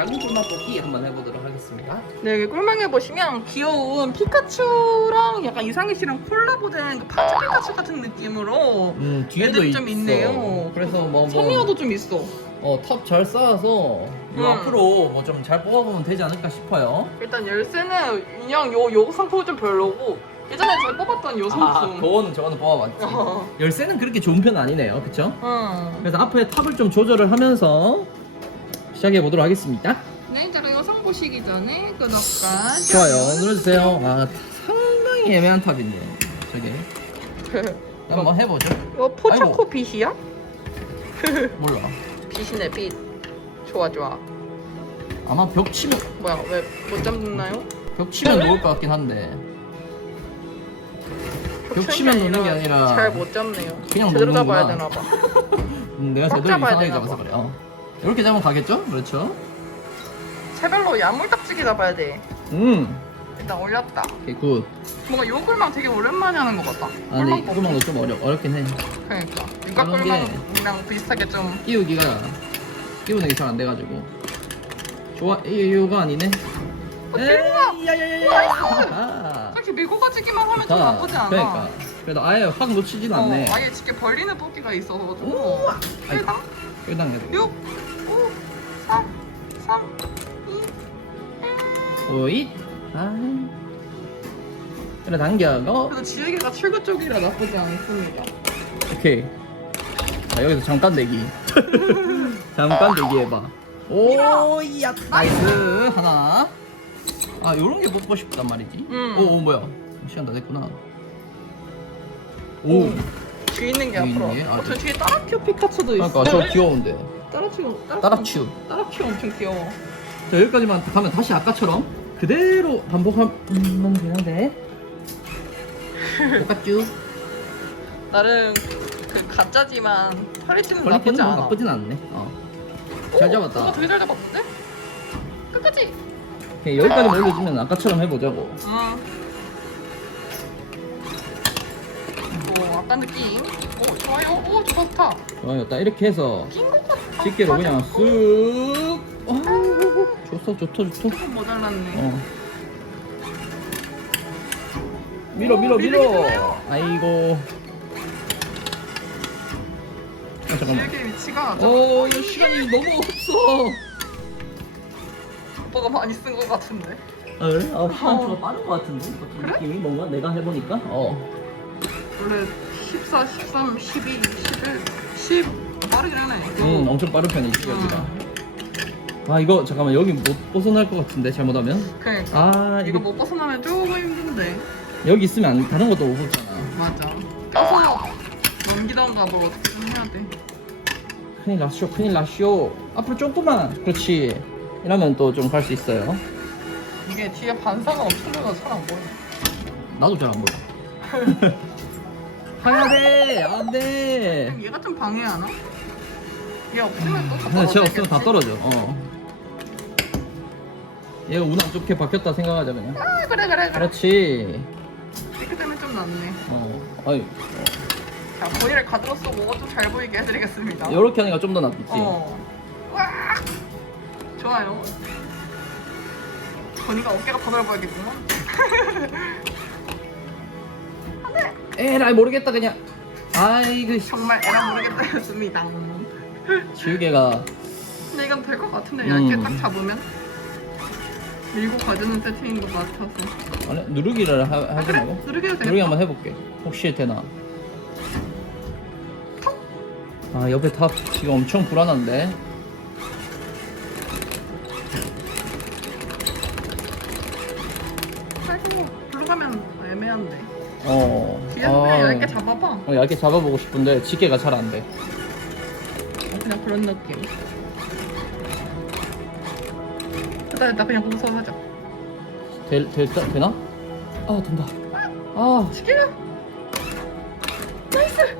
작은 꿀맛 뽑기 한번 해보도록 하겠습니다. 네, 여기 꿀망에 보시면 귀여운 피카츄랑 약간 이상희 씨랑 콜라보된 그 파츠 피카츄 같은 느낌으로 음 뒤에도 애들이 있어. 좀 있네요. 그래서 뭐 섬이어도 좀 있어. 어탑 잘 쌓아서 요 음. 앞으로 뭐 좀 잘 뽑아보면 되지 않을까 싶어요. 일단 열쇠는 그냥 요, 요 상품은 좀 별로고 예전에 잘 뽑았던 요 아, 상품. 그거는 저거는 뽑아봤지. 어. 열쇠는 그렇게 좋은 편은 아니네요, 그쵸? 응. 그래서 앞에 탑을 좀 조절을 하면서 시작해 보도록 하겠습니다. 네, 자, 영상 보시기 전에 구독과 좋아요, 눌러주세요. 아, 상당히 애매한 탑이네요. 저게 한번 해보죠. 이거 포차코 아이고. 빛이야? 몰라. 빛이네 빛. 좋아 좋아. 아마 벽 치면 뭐야 왜 못 잡나요? 벽 치면 놓을 것 같긴 한데. 벽 치면 놓는 게 아니라 잘 못 잡네요. 그냥 제대로 잡아야 놓는구나. 되나 봐. 음, 내가 꽉 제대로 잡아야 이상하게 되나 잡아서 봐. 그래. 어. 이렇게 잡으면 가겠죠? 그렇죠. 새별로 야물딱지게 잡아야 돼. 음, 일단 올렸다. 오케이 굿. 뭔가 요 꿀망 되게 오랜만에 하는 것 같다. 아, 근데 이 꿀망 꿀망도 좀 어려 어렵긴 해. 그러니까 육각 그런 게- 꿀망이랑 비슷하게 좀. 끼우기가 끼우는 게 잘 안 돼가지고. 좋아, 이유가 아니네. 어, 대박! 야야야야. 이렇게 밀고 가지기만 하면 좀 자, 나쁘지 않아. 그러니까. 그래도 아예 확 놓치진 않네. 어, 아예 쉽게 벌리는 뽑기가 있어가지고. 우와. 아이. 일단 일단 6, 5, 4, 3, 2, 오잇. 아. 그래 당겨고. 그래도 지혜기가 출구 쪽이라 나쁘지 않습니다. 오케이. 자 여기서 잠깐 대기. 잠깐 대기 해봐. 오, 야, 나이스 하나. 아 요런 게 뽑고 싶단 말이지. 음. 오, 오 뭐야? 시간 다 됐구나. 오. 뒤에 있는 게 뒤에 앞으로. 게? 아, 어, 저 뒤에 따라큐 피카츄도 있어. 그러니까 저 귀여운데. 따라큐. 따라츄. 따라큐 엄청 귀여워. 자 여기까지만 가면 다시 아까처럼 그대로 반복하면 되는데. 똑같죠? 나름 그 가짜지만 퀄리티는 퀄리티는 나쁘지 뭐 않아. 나쁘진 않네. 어. 잘 오, 잡았다. 너가 되게 잘 잡았는데? 끝까지. 오케이, 여기까지만 올려주면 아까처럼 해보자고. 응. 오, 아까 느낌. 오, 좋아요. 오, 좋다, 좋다. 좋아요. 딱 이렇게 해서 낀 것 같아. 집게로. 그냥 쓱. 어, 좋다, 좋다, 좋다. 조금 모자랐네. 어. 밀어, 밀어, 밀어. 아이고. 아, 잠깐만. 지혜기의 위치가 오, 이 시간이 너무 없어. 오빠가 많이 쓴 것 같은데. 아, 그래? 아, 시간 어. 좀 빠른 것 같은데? 그래? 느낌이 뭔가 내가 해보니까? 어. 원래 14, 13, 12, 11, 10 빠르긴 하네. 음, 엄청 빠른 편이지, 여기가. 아, 이거 잠깐만, 여기 못 벗어날 것 같은데, 잘못하면? 그러니까 아, 이거 이거 못 벗어나면 조금 힘든데. 여기 있으면 안, 다른 것도 못 벗잖아. 맞아. 껴서 넘기던가 뭐 어떻게 좀 해야 돼. 큰일 났쇼, 큰일 났쇼. 앞으로 조금만. 그렇지. 이러면 또 좀 갈 수 있어요. 이게 뒤에 반사가 엄청 들어서 잘 안 보여. 나도 잘 안 보여. 하야 돼! 안 돼! 그럼 얘가 좀 방해하나? 얘 없으면 또다 근데 쟤? 없으면 다 떨어져. 어. 얘가 운 안 좋게 바뀌었다 생각하자, 그냥. 아 그래 그래 그래. 그렇지. 이렇게 되면 좀 낫네. 어. 아이, 자 본인을 가드로 쓰고 좀잘 보이게 해드리겠습니다. 요렇게 하니까 좀 더 낫겠지. 어. 와. 좋아요. 건이가 어깨가 더 넓어야겠구만. 에라이, 모르겠다, 그냥. 아이고, 씨. 정말 에라 모르겠다였습니다. 지우개가. 근데 이건 될 것 같은데 음. 얇게 딱 잡으면 밀고 가주는 세팅인 것 같아서. 아니, 누르기를 하, 아, 하지 그래? 말고. 누르게 해도 누르기 되겠다. 한번 해볼게. 혹시 되나? 아, 옆에 탑 지금 엄청 불안한데. 아이고 불러 가면 애매한데. 어. 뒤에서 그냥 아, 얇게 잡아봐. 어, 얇게 잡아보고 싶은데 지게가 잘 안 돼. 어, 그냥 그런 느낌. 됐다 됐다 그냥 거기서 하자. 될, 될, 되나? 아, 된다. 아, 시키라. 나이스.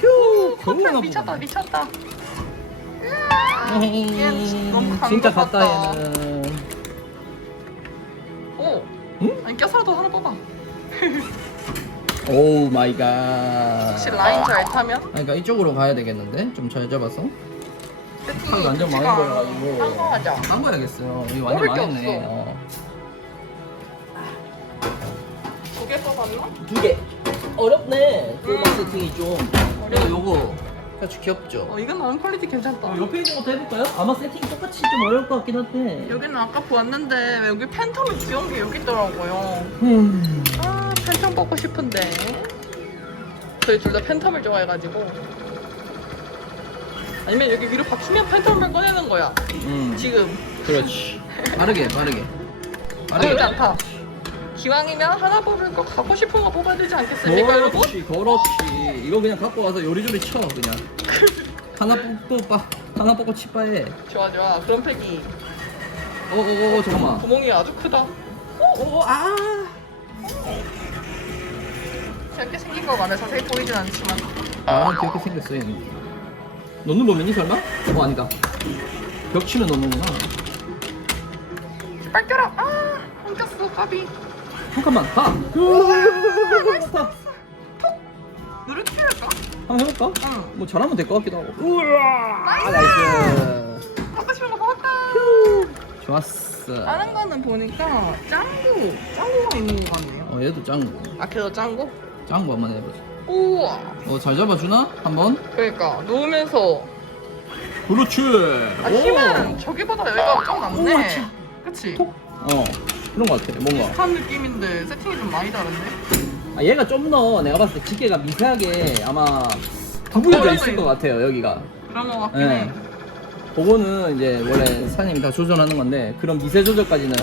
휴, 컨트롤 겨우 미쳤다 미쳤다. 에헤이, 얘는 너무 강도 진짜. 갔다 얘는. 오. 응? 아니 껴서라도 하나 뽑아. 오 마이 갓. 혹시 라인 잘 타면? 아, 그러니까 이쪽으로 가야 되겠는데? 좀 잘 잡아서. 세팅이 완전 많이. 않아. 쌍쌍하죠? 딴 거야겠어요. 이거 완전 먹을 게 망했네. 없어. 어. 두개 써봤나? 두 개. 어렵네. 음. 막 세팅이 좀. 그래도 요거 아주 귀엽죠. 어, 이건 나름 퀄리티 괜찮다. 어, 옆에 있는 것도 해볼까요? 아마 세팅이 똑같이 좀 어려울 것 같긴 한데. 여기는 아까 보았는데 여기 팬텀이 귀여운 게 여기 있더라고요. 음. 아 팬텀 뽑고 싶은데 저희 둘다 팬텀을 좋아해가지고 아니면 여기 위로 받치면 팬텀을 꺼내는 거야. 음. 지금 그렇지. 빠르게, 빠르게. 어렵지 않다. 기왕이면 하나 뽑을 거 갖고 싶은 거 뽑아야 되지 않겠습니까 여러분? 그렇지, 그렇지. 이거 그냥 갖고 와서 요리조리 쳐, 그냥. 하나 뽑고, 빠, 하나 뽑고 치빠해. 좋아 좋아 그런 팩이 어, 어, 어, 잠깐만. 구멍이 아주 크다. 어, 아. 작게 생긴 거 같아 자세히 보이진 않지만 아, 그렇게 생겼어, 얘는. 넣는 범인이 설마? 어, 아니다. 벽 치면 넣는구나. 빨리 껴라. 아 엉켰어 까비. 한 칸만, 가! 가! 누르기 할까? 한번 해볼까? 응. 뭐 잘하면 될 것 같기도 하고. 우와! 나이스! 먹고 싶은 거 먹었다. 좋았어. 다른 거는 보니까 짱구 짱구가 있는 거 같네요. 어, 얘도 짱구. 아 그래도 짱구? 짱구 한번 해보자. 우와. 어, 잘 잡아주나? 한번? 그러니까 놓으면서 그렇지! 아 힘은 저기보다 여기가 좀 우와, 낫네. 참. 그치? 톡? 어, 그런 것 같아, 뭔가. 비슷한 느낌인데 세팅이 좀 많이 다른데? 아, 얘가 좀 더 내가 봤을 때 기계가 미세하게 아마 구부려져 있을 것 있- 같아요, 여기가. 그런 거 같긴 네. 해. 그거는 이제 원래 사장님이 다 조절하는 건데 그런 미세 조절까지는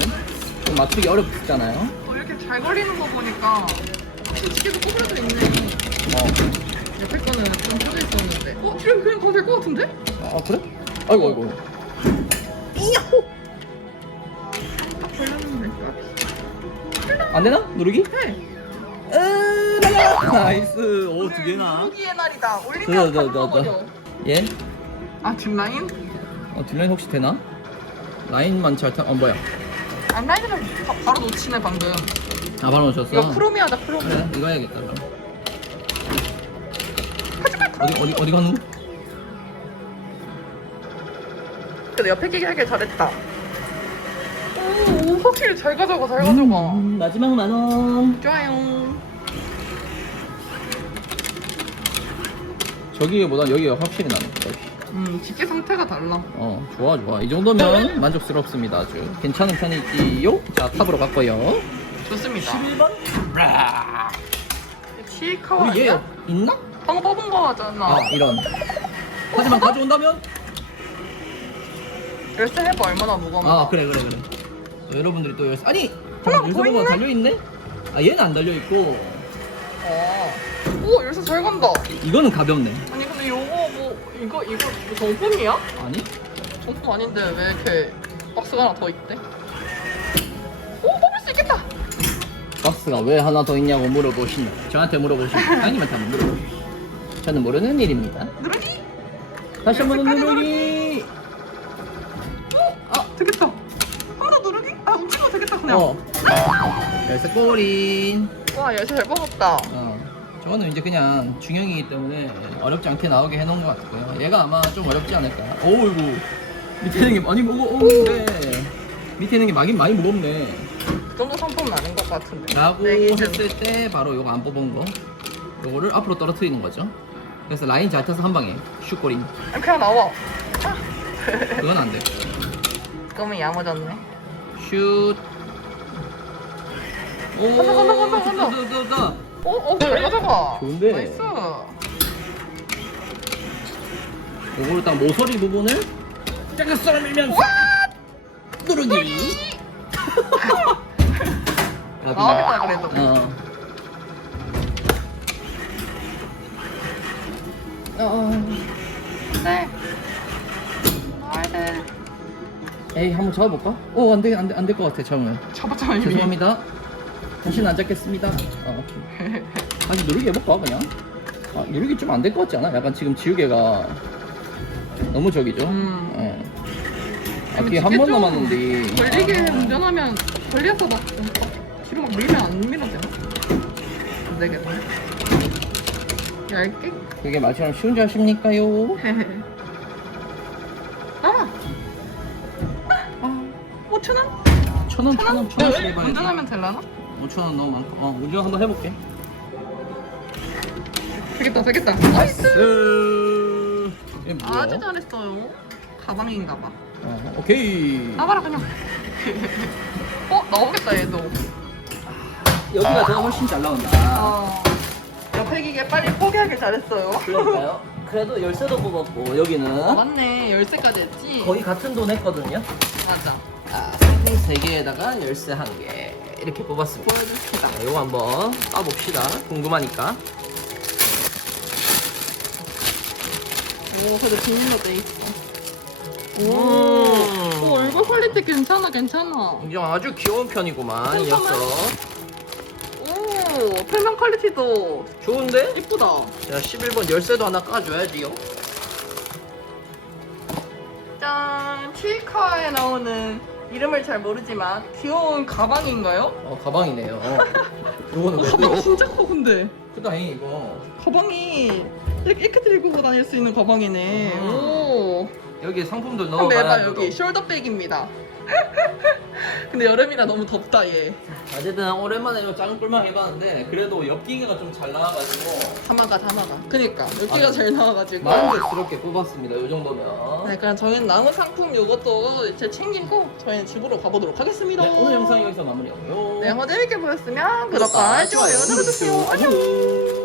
좀 맞추기 어렵잖아요. 또 이렇게 잘 걸리는 거 보니까 집게도 꼬부려져 있네. 어. 옆에 거는 좀 펴져 있었는데. 어? 지금 그냥 가도 될 것 같은데? 아 그래? 아이고 아이고. 딱 걸렸는데. 까비. 안 되나? 누르기? 해. 으, 날라! 나이스. 오 두 개나. 누르기의 날이다. 저, 올리면 저, 다 저, 물어버려. 예? 아 뒷라인? 어 딜라인 혹시 되나? 라인만 잘 타. 어 뭐야? 앞라인은 바, 바로 놓치네 방금. 아 바로 오셨어. 이거 하자 프로미. 그래 이거 해야겠다 그럼. 어디 어디 어디 가는? 근데 옆에 끼기 하길 잘했다. 오, 오 확실히 잘 가져가 잘 가져가. 음, 마지막 만 원. 좋아요. 저기보다 여기가 확실히 나네. 역시. 음 집게 상태가 달라. 어 좋아 좋아 이 정도면 만족스럽습니다 아주 괜찮은 편이지요 자 탑으로 갔고요 좋습니다. 11번 치카와 우리 얘 아니야? 있나? 방금 뽑은 거 같잖아. 아 이런 하지만 가져온다면 열쇠 해봐 얼마나 무거운가. 아 그래 그래 그래 어, 여러분들이 또 열쇠 아니 하나 더 열쇠가 있네? 달려있네? 아 얘는 안 달려있고 어. 오 열쇠 잘 간다. 이거는 가볍네 아니 근데 요거 뭐 이거 이거 뭐 정품이야? 아니? 정품 아닌데 왜 이렇게 박스가 하나 더 있대? 박스가 왜 하나 더 있냐고 물어보시면 저한테 물어보시면 아니면 한번 물어보시면 저는 모르는 일입니다 누르기? 다시 한번 누르기 아 되겠다. 더 누르기? 아 움직여도 되겠다 그냥. 어 열쇠 꼬린 와 열쇠 잘 뽑았다. 어, 저거는 이제 그냥 중형이기 때문에 어렵지 않게 나오게 해놓은 것 같고요. 얘가 아마 좀 어렵지 않을까. 어이구 밑에 있는 게 많이 무거운데 밑에 있는 게 많이 많이 무겁네. 그 정도 상품은 아닌 것 같은데. 라고 네, 이제 했을 때 바로 요거 안 뽑은 거 요거를 앞으로 떨어뜨리는 거죠. 그래서 라인 잘 타서 한 방에 슛골인. 아, 그냥 나와. 그건 안 돼. 그러면 야무졌네. 슛. 오, 간다, 간다, 간다, 간다. 어? 어? 잘 가져가. 좋은데. 나이스. 요거를 딱 모서리 부분을 약간 썰어밀면서 누르기. 나오겠다 그래도. 어. 어. 네. 나와야 돼. 에이 한번 잡아볼까? 오 안돼 안돼 안될 것 같아 잡으면. 잡았잖아 이미. 죄송합니다. 다시는 안 잡겠습니다. 어, 오케이. 다시 누르기 해볼까 그냥? 아 누르기 좀 안 될 것 같지 않아? 약간 지금 지우개가 너무 저기죠. 음. 어. 아 그게 한 집게 번좀 남았는데. 걸리게 아. 운전하면 걸려서 막 밀면 안 밀어져. 안 되겠네. 얇게? 그게 마처럼 쉬운 줄 아십니까요? 아! 어, 아, 5천원? 천원 천원 천원씩 해봐야지 운전하면 될라나? 5천원 너무 많다 어 운전 한번 해볼게 되겠다, 되겠다. 나이스! 아주 잘했어요. 가방인가 봐. 어, 오케이 나봐라, 그냥. 어, 나오겠다, 얘도. 여기가 더 훨씬 잘 나온다. 어 옆에 기계 빨리 포기하길 잘했어요 그러니까요. 그래도 열쇠도 뽑았고 여기는 어, 맞네 열쇠까지 했지 거의 같은 돈 했거든요. 맞아 아, 상품 3개에다가 열쇠 1개 이렇게 뽑았습니다. 보여줍시다 자, 요거 한번 까봅시다. 궁금하니까. 오 그래도 비닐로 돼 있어 음. 오, 오 얼굴 퀄리티 괜찮아 괜찮아 이제 아주 귀여운 편이구만, 이 잠깐 오 표면 퀄리티도 좋은데? 이쁘다 자, 11번 열쇠도 하나 까줘야지요. 짠 칠카에 나오는 이름을 잘 모르지만 귀여운 가방인가요? 어, 가방이네요. 어. 요거는 어, 왜 가방 또? 진짜 커 근데 크다잉, 이거. 가방이 이렇게, 이렇게 들고 다닐 수 있는 가방이네 음. 오 여기 상품들 넣어봐야 매봐 여기 숄더백입니다 근데 여름이라 너무 덥다 얘 어쨌든 오랜만에 이거 작은 꿀망 해봤는데 그래도 옆기계가 좀 잘 나와가지고 담아가 담아가 그니까 여기가 아, 잘 나와가지고 만족스럽게 뽑았습니다. 이 정도면. 네, 그럼 저희는 남은 상품 요것도 이제 챙기고 저희는 집으로 가보도록 하겠습니다 네, 오늘 영상 여기서 마무리하고요. 네, 한번 재밌게 보셨으면 구독과 좋아요 눌러주세요 안녕.